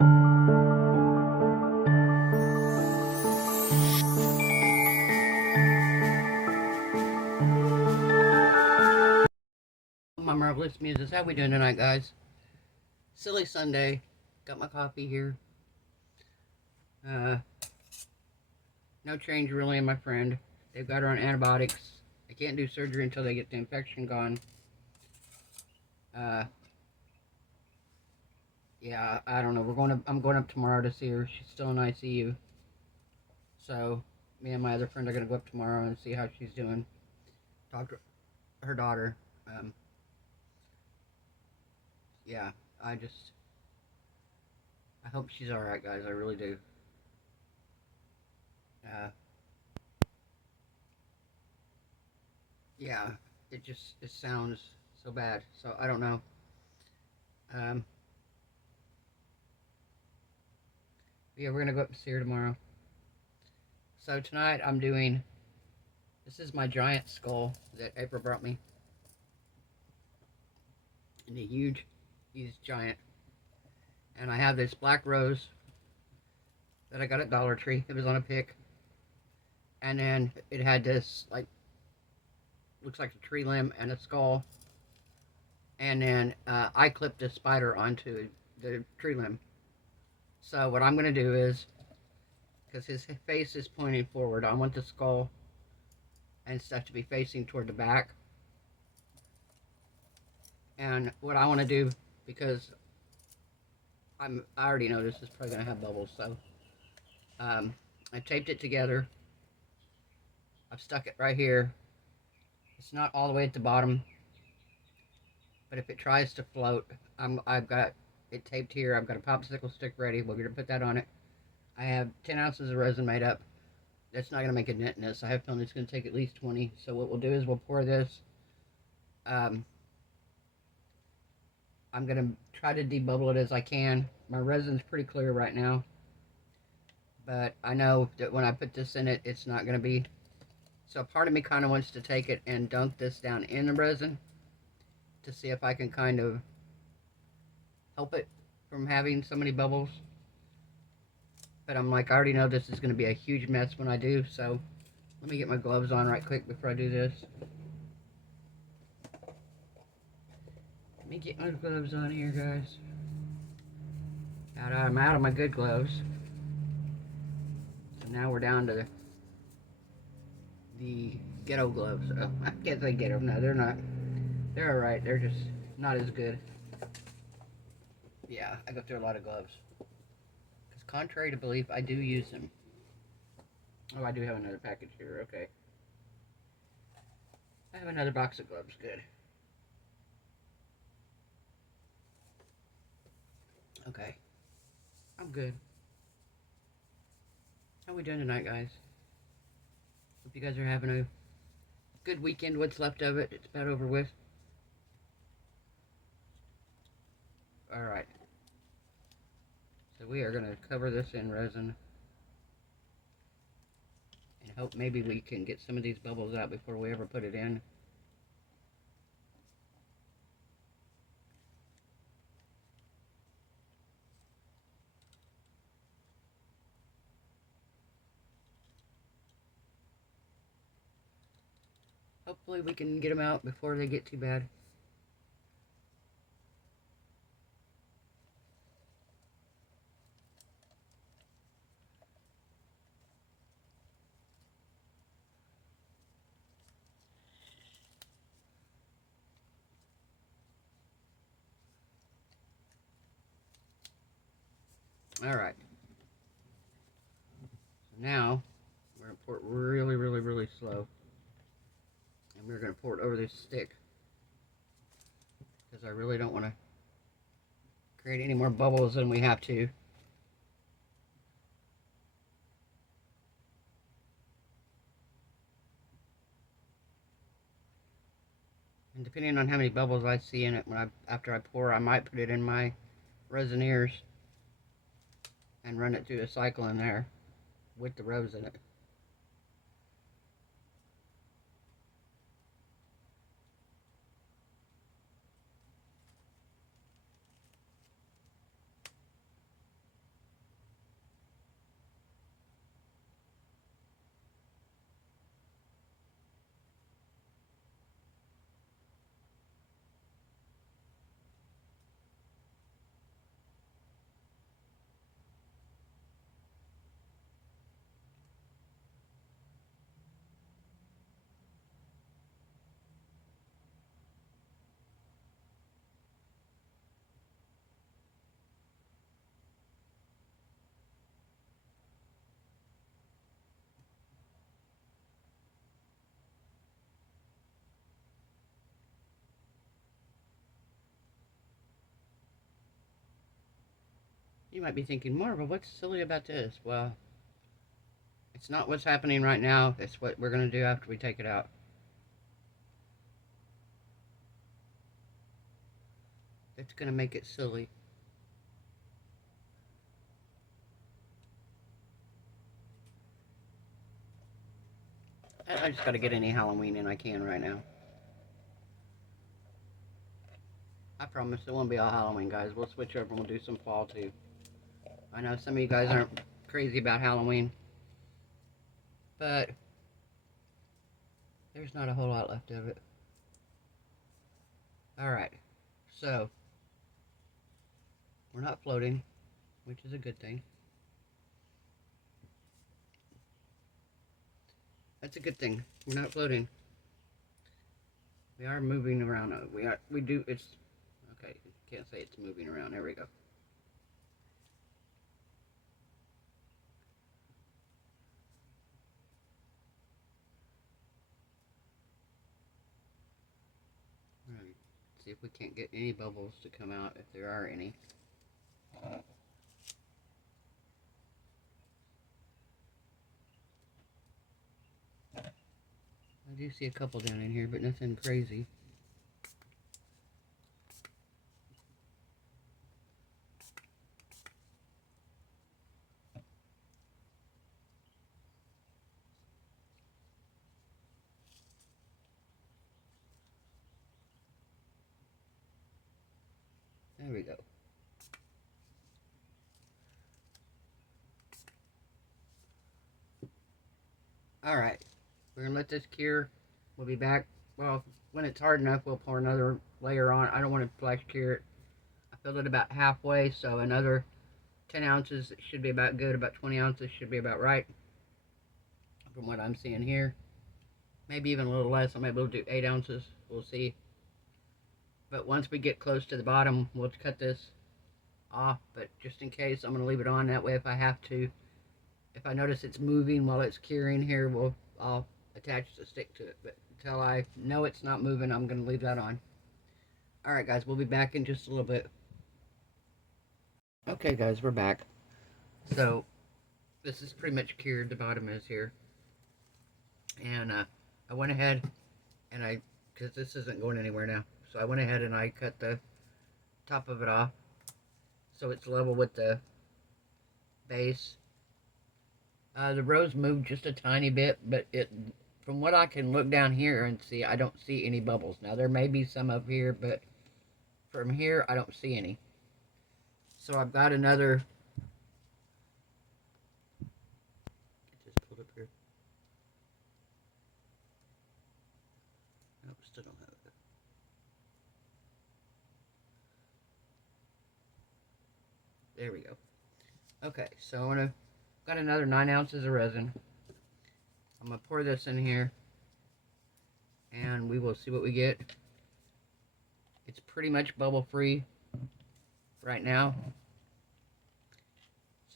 My marvelous muses, how we doing tonight, guys? Silly Sunday. Got my coffee here. Uh, no change really in my friend. They've got her on antibiotics. I can't do surgery until they get the infection gone. Yeah, I don't know. I'm going up tomorrow to see her. She's still in ICU. So me and my other friend are gonna go up tomorrow and see how she's doing. Talk to her daughter. Um, yeah, I hope she's all right, guys. I really do. Uh, yeah, it sounds so bad. So I don't know. Um, yeah, we're gonna go up to see her tomorrow. So tonight I'm doing. This is my giant skull that April brought me, and he's giant. And I have this black rose that I got at Dollar Tree. It was on a pick, and then it had this like looks like a tree limb and a skull, and then I clipped a spider onto the tree limb. So what I'm gonna do is, because his face is pointing forward, I want the skull and stuff to be facing toward the back. And what I want to do, because I already know this is probably gonna have bubbles, so I taped it together. I've stuck it right here. It's not all the way at the bottom, but if it tries to float, I've got it taped here. I've got a popsicle stick ready. We're gonna put that on it. I have 10 ounces of resin made up. That's not gonna make a dent in this. I have feeling it's gonna take at least 20. So what we'll do is we'll pour this. Um, I'm gonna try to debubble it as I can. My resin's pretty clear right now, but I know that when I put this in it, it's not gonna be. So part of me kind of wants to take it and dunk this down in the resin to see if I can kind of help it from having so many bubbles. But I'm like, I already know this is going to be a huge mess when I do, so let me get my gloves on right quick before I do this. Let me get my gloves on here, guys. I'm out of my good gloves. So now we're down to the ghetto gloves. Oh, I can't say ghetto. No, they're not. They're alright. They're just not as good. Yeah, I go through a lot of gloves. Because contrary to belief, I do use them. Oh, I do have another package here. Okay. I have another box of gloves. Good. Okay. I'm good. How we doing tonight, guys? Hope you guys are having a good weekend. What's left of it? It's about over with. Alright. So we are going to cover this in resin. And hope maybe we can get some of these bubbles out before we ever put it in. Hopefully we can get them out before they get too bad. Alright. So now, we're going to pour it really, really, really slow. And we're going to pour it over this stick. Because I really don't want to create any more bubbles than we have to. And depending on how many bubbles I see in it after I pour, I might put it in my Resiners and run it through a cycle in there with the rose in it. You might be thinking, Marva, what's silly about this? Well, it's not what's happening right now. It's what we're going to do after we take it out. It's going to make it silly. I just got to get any Halloween in I can right now. I promise it won't be all Halloween, guys. We'll switch over and we'll do some fall too. I know some of you guys aren't crazy about Halloween, but there's not a whole lot left of it. Alright, so we're not floating, which is a good thing. That's a good thing. We're not floating. We are moving around. It's, okay, can't say it's moving around. There we go. Alright, see if we can't get any bubbles to come out, if there are any. I do see a couple down in here, but nothing crazy. There we go. Alright, we're going to let this cure. We'll be back. Well, when it's hard enough, we'll pour another layer on. I don't want to flash cure it. I filled it about halfway, so another 10 ounces should be about good. About 20 ounces should be about right, from what I'm seeing here. Maybe even a little less. I might be able to do 8 ounces. We'll see. But once we get close to the bottom, we'll cut this off. But just in case, I'm going to leave it on. That way, if I have to, if I notice it's moving while it's curing here, I'll attach the stick to it. But until I know it's not moving, I'm going to leave that on. Alright guys, we'll be back in just a little bit. Okay guys, we're back. So, this is pretty much cured. The bottom is here. And I went ahead and because this isn't going anywhere now, so I went ahead and I cut the top of it off so it's level with the base. The rose moved just a tiny bit, but from what I can look down here and see, I don't see any bubbles. Now there may be some up here, but from here I don't see any. So I've got another. Get this pulled up here. Nope, still don't have it. There we go. Okay, so got another 9 ounces of resin. I'm gonna pour this in here, and we will see what we get. It's pretty much bubble free right now.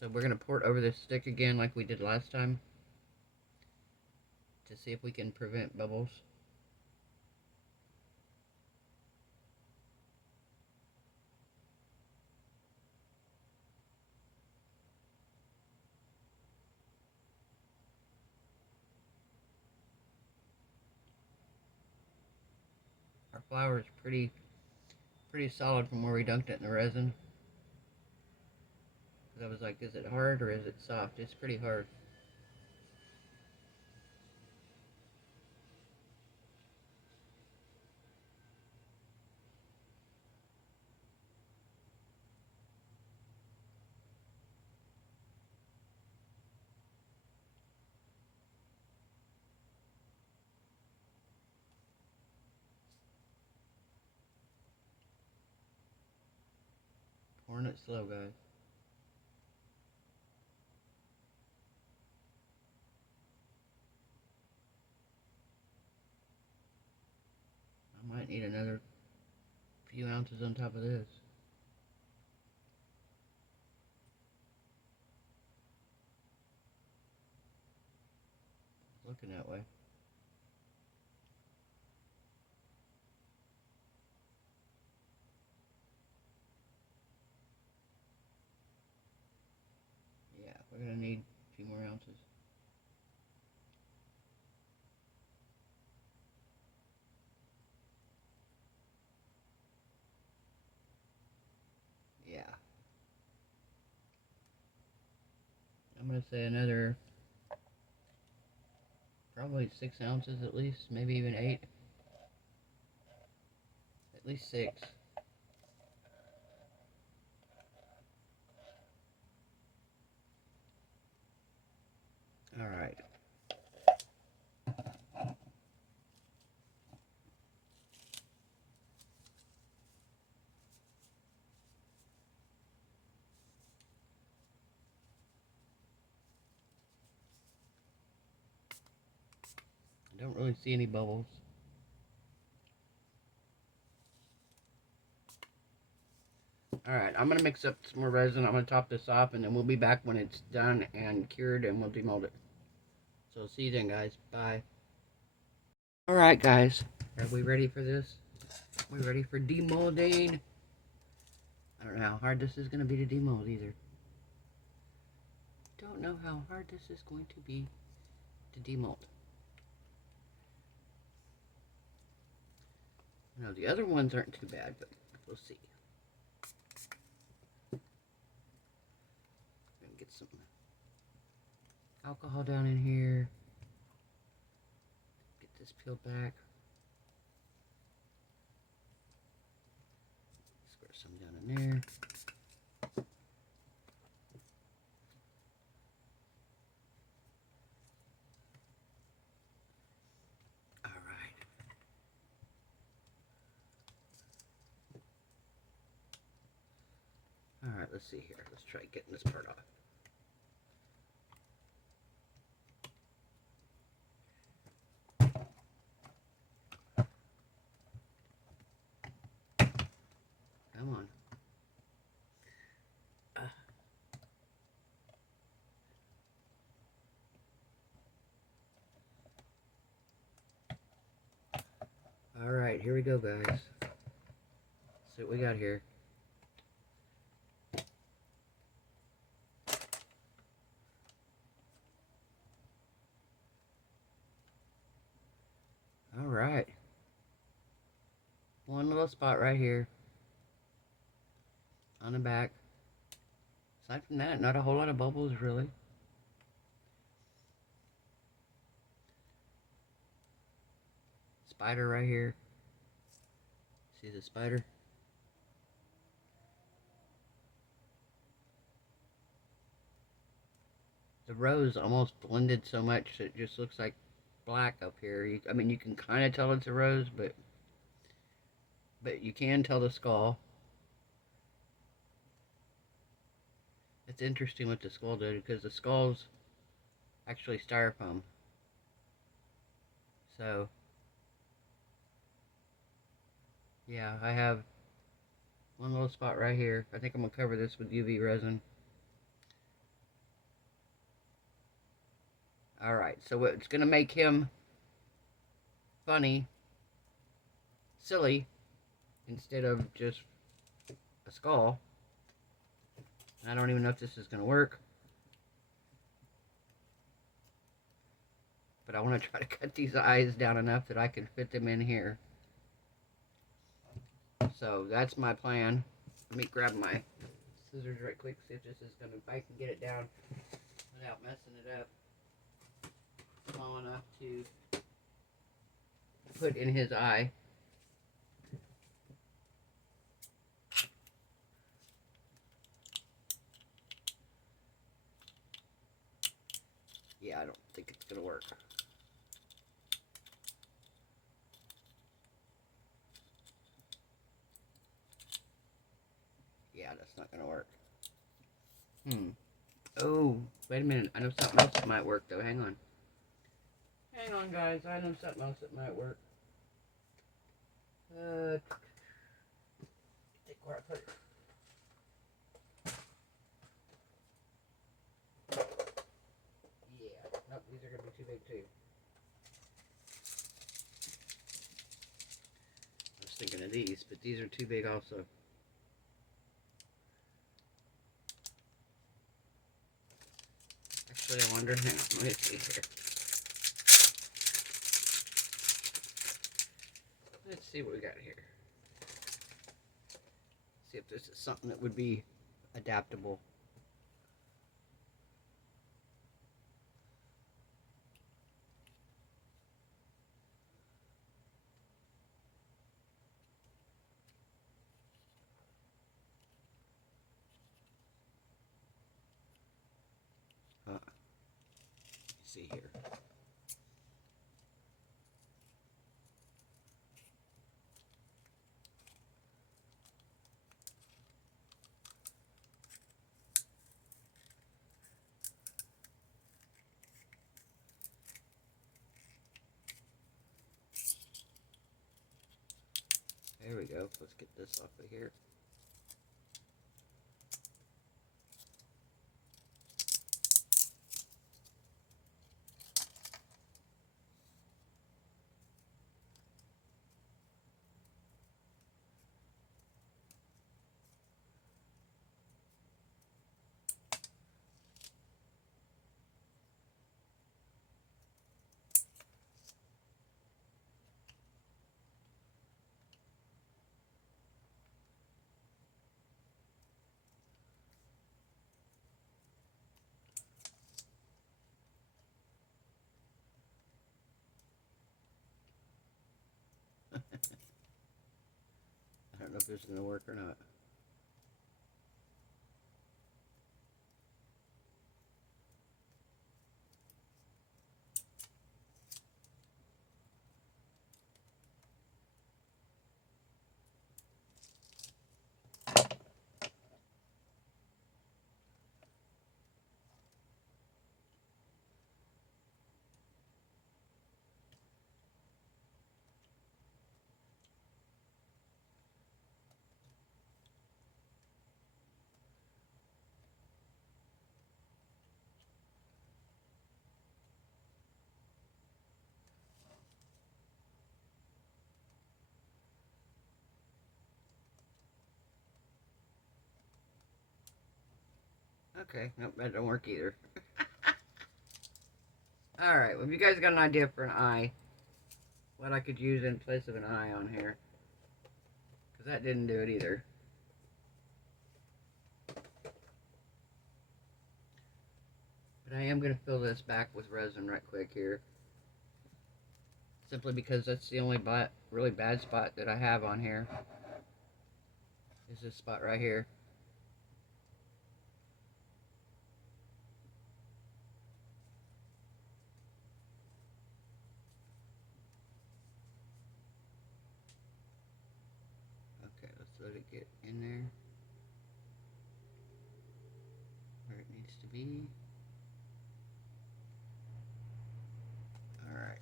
So we're gonna pour it over this stick again like we did last time to see if we can prevent bubbles. Our flour is pretty solid from where we dunked it in the resin. I was like, is it hard or is it soft? It's pretty hard. Pouring it slow, guys. I might need another few ounces on top of this. Looking that way. We're gonna need a few more ounces. Yeah. I'm gonna say another probably 6 ounces at least, maybe even 8. At least 6. Alright. I don't really see any bubbles. Alright, I'm going to mix up some more resin. I'm going to top this off, and then we'll be back when it's done and cured, and we'll demold it. So see you then, guys. Bye. Alright, guys. Are we ready for this? We're ready for demolding. I don't know how hard this is going to be to demold either. Don't know how hard this is going to be to demold. No, the other ones aren't too bad, but we'll see. I'm going to get some alcohol down in here. Get this peeled back. Squirt some down in there. Alright, let's see here. Let's try getting this part off. Come on. Alright, here we go, guys. Let's see what we got here. Alright. One little spot right here. On the back. Aside from that, not a whole lot of bubbles, really. Spider right here. See the spider? The rose almost blended so much that it just looks like black up here. I mean, you can kind of tell it's a rose, but you can tell the skull. It's interesting what the skull did, because the skull's actually styrofoam. So, yeah, I have one little spot right here. I think I'm going to cover this with UV resin. Alright, so what's going to make him funny, silly, instead of just a skull. I don't even know if this is going to work. But I want to try to cut these eyes down enough that I can fit them in here. So that's my plan. Let me grab my scissors right quick, see if this is going to, if I can get it down without messing it up. Small enough to put in his eye. Yeah, I don't think it's going to work. Yeah, that's not going to work. Oh, wait a minute. I know something else that might work, though. Hang on. Hang on, guys. I know something else that might work. I think where I put it. Yeah. Nope, these are going to be too big, too. I was thinking of these, but these are too big also. Actually, I wonder, hang on, let me see here. Let's see what we got here. See if this is something that would be adaptable. Let's see here. There we go. Let's get this off of here. I don't know if this is going to work or not. Okay, nope, that don't work either. Alright, well, if you guys got an idea for an eye, what I could use in place of an eye on here, because that didn't do it either. But I am going to fill this back with resin right quick here. Simply because that's the only really bad spot that I have on here. Is this spot right here. Okay, let's let it get in there where it needs to be. Alright.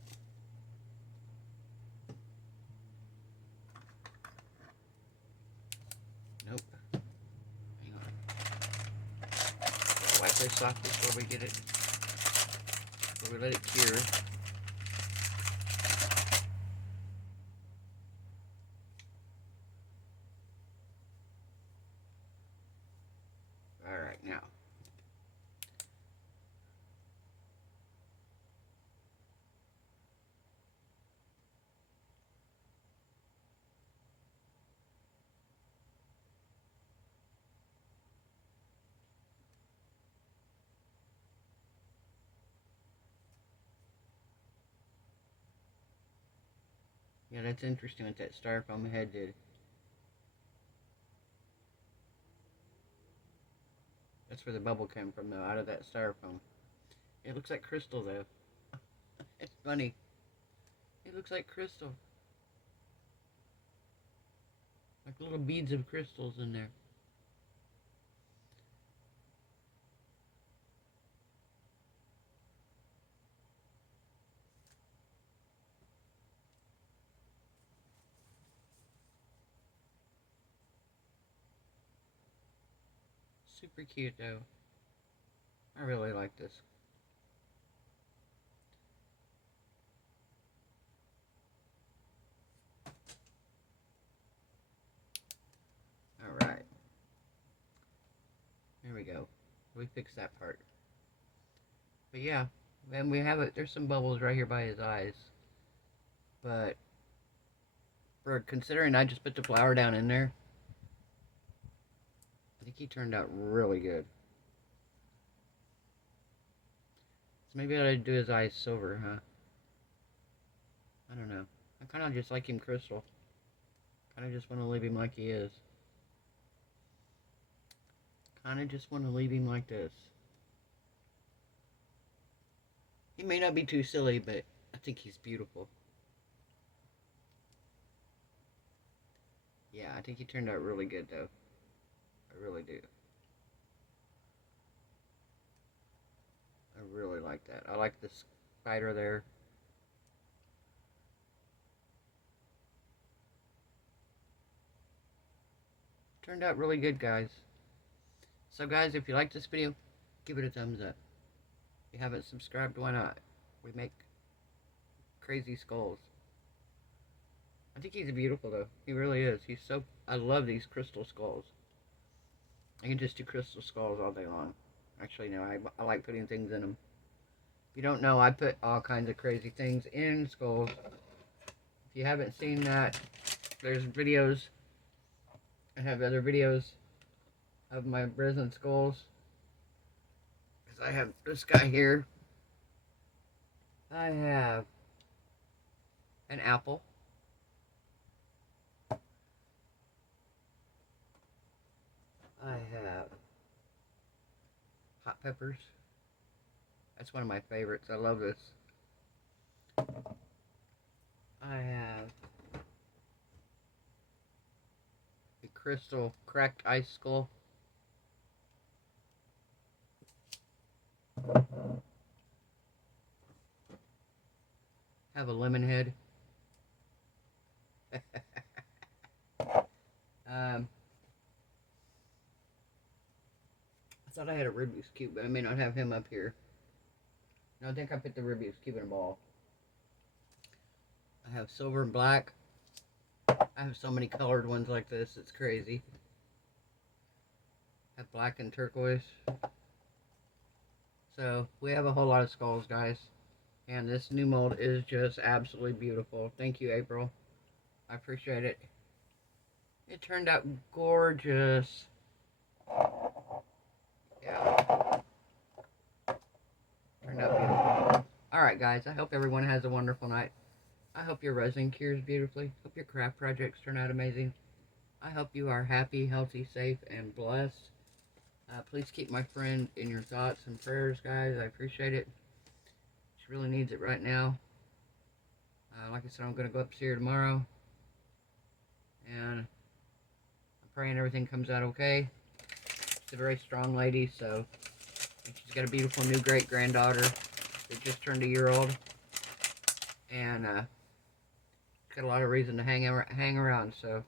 Nope. Hang on. Wipe this off before we get it, before we let it cure. Alright, now. Yeah, that's interesting what that styrofoam head did. That's where the bubble came from, though, out of that styrofoam. It looks like crystal, though. It's funny. It looks like crystal. Like little beads of crystals in there. Super cute, though. I really like this. Alright. There we go. We fixed that part. But yeah, and we have it. There's some bubbles right here by his eyes. But for considering I just put the flour down in there, I think he turned out really good. So maybe I ought to do his eyes silver, huh? I don't know. I kind of just like him crystal. Kind of just want to leave him like he is. Kind of just want to leave him like this. He may not be too silly, but I think he's beautiful. Yeah, I think he turned out really good, though. I really do. I really like that. I like the spider there. Turned out really good, guys. So, guys, if you like this video, give it a thumbs up. If you haven't subscribed, why not? We make crazy skulls. I think he's beautiful, though. He really is. He's so... I love these crystal skulls. I can just do crystal skulls all day long. Actually, no, I like putting things in them. If you don't know, I put all kinds of crazy things in skulls. If you haven't seen that, there's videos. I have other videos of my resin skulls. Because I have this guy here. I have an apple. I have hot peppers. That's one of my favorites. I love this. I have a crystal cracked ice skull. Have a lemon head. I thought I had a Rubik's Cube, but I may not have him up here. No, I think I put the Rubik's Cube in a ball. I have silver and black. I have so many colored ones like this, it's crazy. I have black and turquoise. So, we have a whole lot of skulls, guys. And this new mold is just absolutely beautiful. Thank you, April. I appreciate it. It turned out gorgeous. Yeah. Turned out beautiful. Alright, guys. I hope everyone has a wonderful night. I hope your resin cures beautifully. Hope your craft projects turn out amazing. I hope you are happy, healthy, safe, and blessed. Please keep my friend in your thoughts and prayers, guys. I appreciate it. She really needs it right now. Like I said, I'm going to go up to see her tomorrow. And I'm praying everything comes out okay. She's a very strong lady, so... And she's got a beautiful new great-granddaughter that just turned a year old. And got a lot of reason to hang around, so...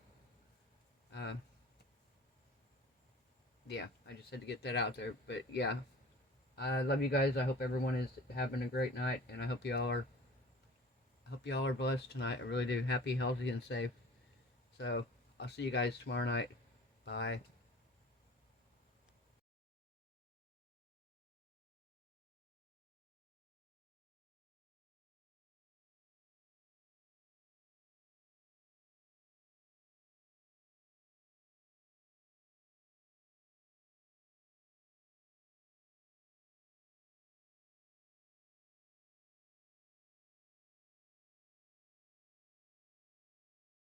yeah, I just had to get that out there. But yeah, I love you guys. I hope everyone is having a great night, and I hope y'all are blessed tonight. I really do. Happy, healthy, and safe. So I'll see you guys tomorrow night. Bye.